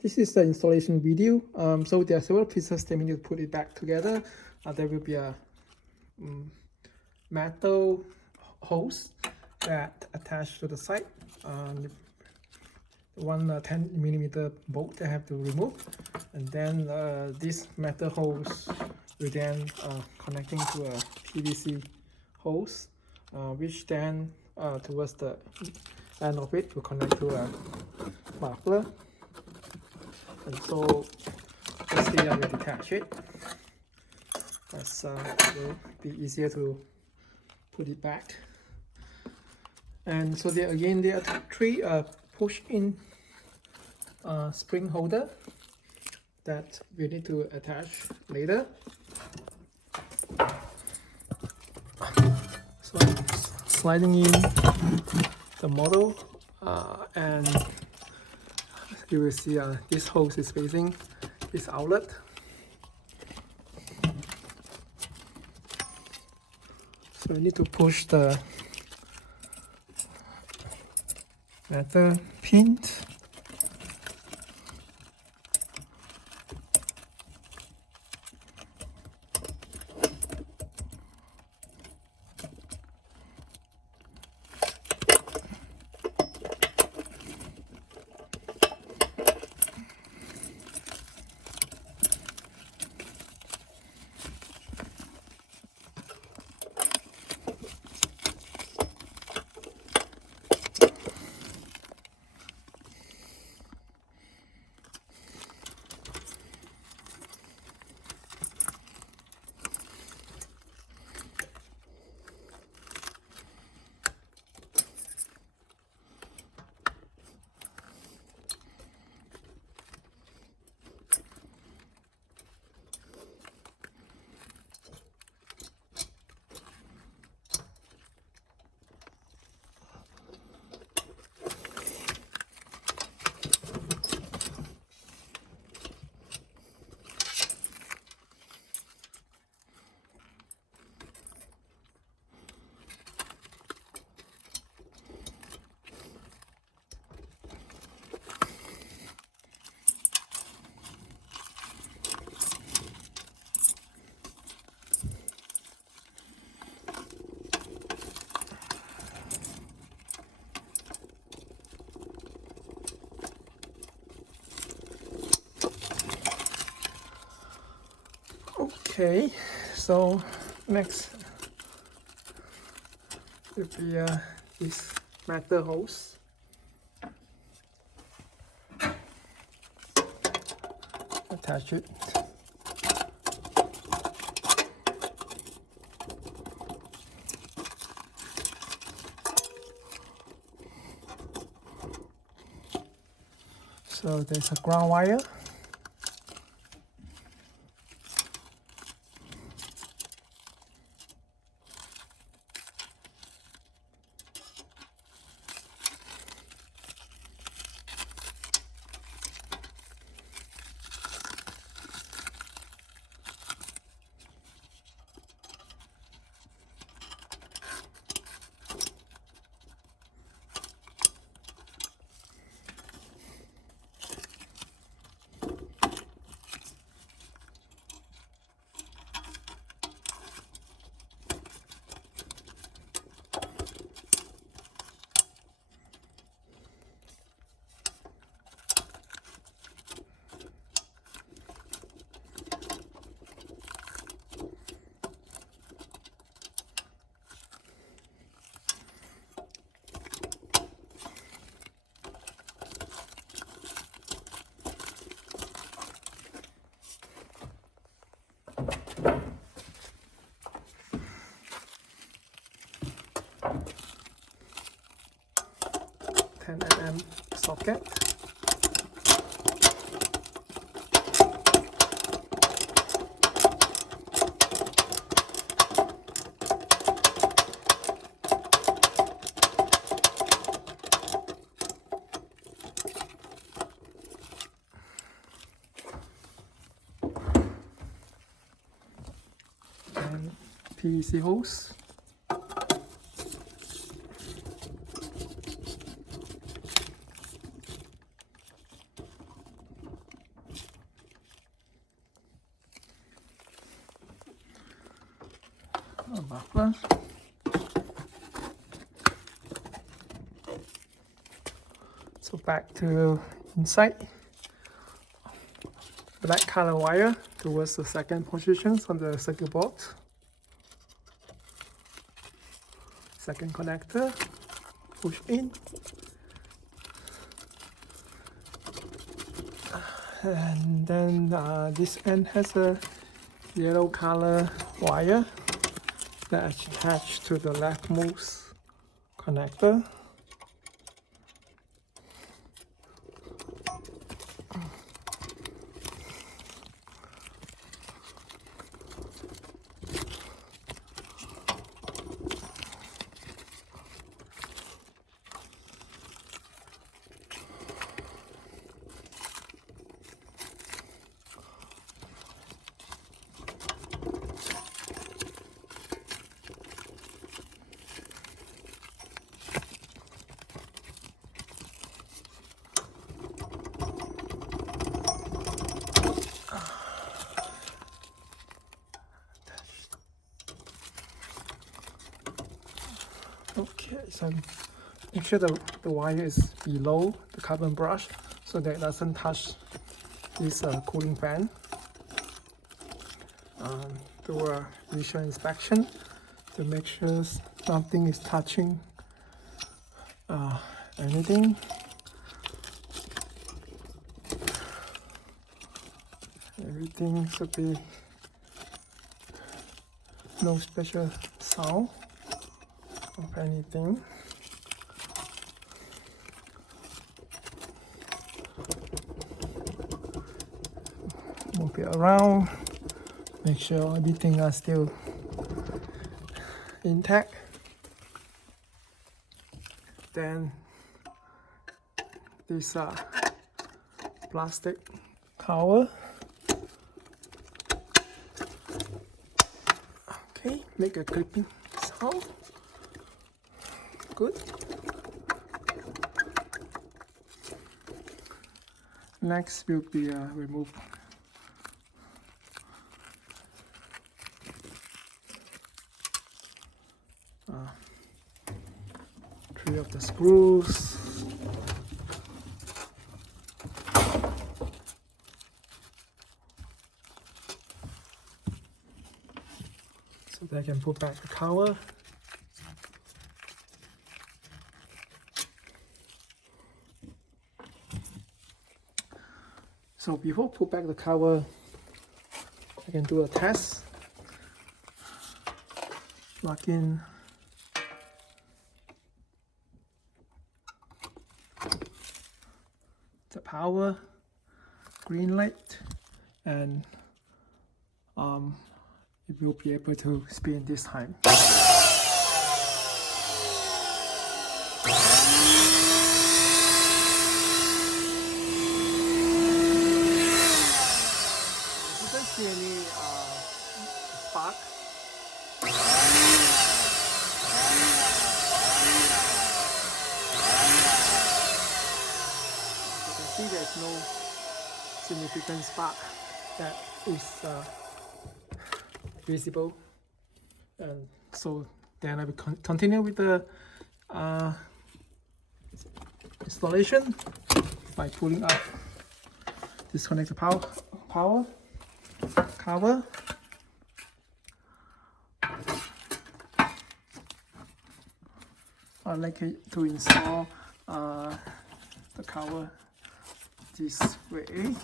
This is the installation video. So there are several pieces that we need to put it back together. There will be a metal hose that attached to the side. One 10mm bolt I have to remove, and then this metal hose will then connecting to a PVC hose, which then towards the end of it will connect to a muffler. And so firstly I will detach it, as it will be easier to put it back. And so there again there are three push-in spring holder that we need to attach later. So I'm sliding in the model, and you will see this hose is facing this outlet. So you need to push the metal pins. Okay, so next will be this metal hose. Attach it. So there's a ground wire. Socket. And PVC hose. a muffler. So back to inside, black color wire towards the second position on the circuit board. Second connector, push in. And then this end has a yellow color wire that is attached to the leftmost connector. Okay, so make sure the wire is below the carbon brush so that it doesn't touch this cooling fan. Do a visual inspection to make sure nothing is touching anything. Everything should be no special sound of anything. Move it around, make sure everything is still intact. Then this plastic cover. Okay, make a clipping sound. Good. Next will be remove three of the screws. So that I can put back the cover. So before put back the cover, I can do a test. Plug in the power, green light, and it will be able to spin this time. You don't see any spark. You can see there's no significant spark that is visible, and so then I will continue with the installation by pulling out, disconnect the power cover. I'd like to install the cover this way.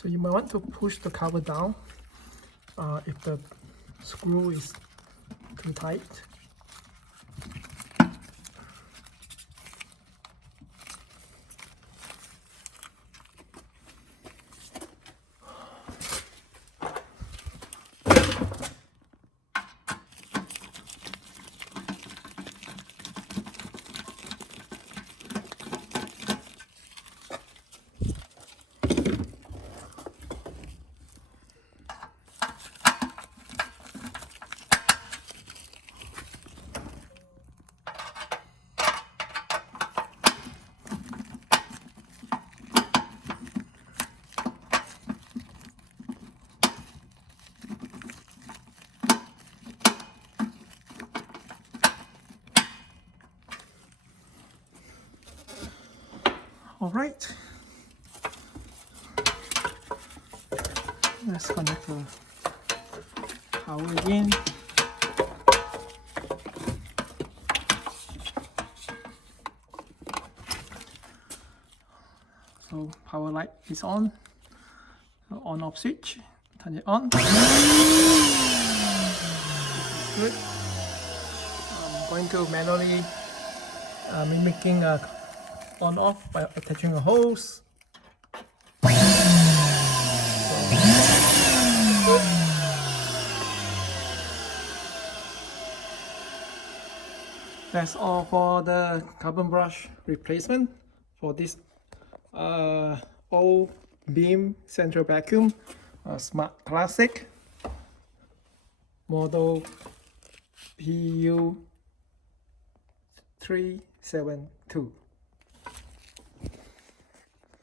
So you might want to push the cover down if the screw is too tight. All right, let's connect the power again. So power light is on. So on off switch, turn it on. This is good. I'm going to manually mimicking a on off by attaching a hose. That's all for the carbon brush replacement for this old beam central vacuum Smart Classic model PU372.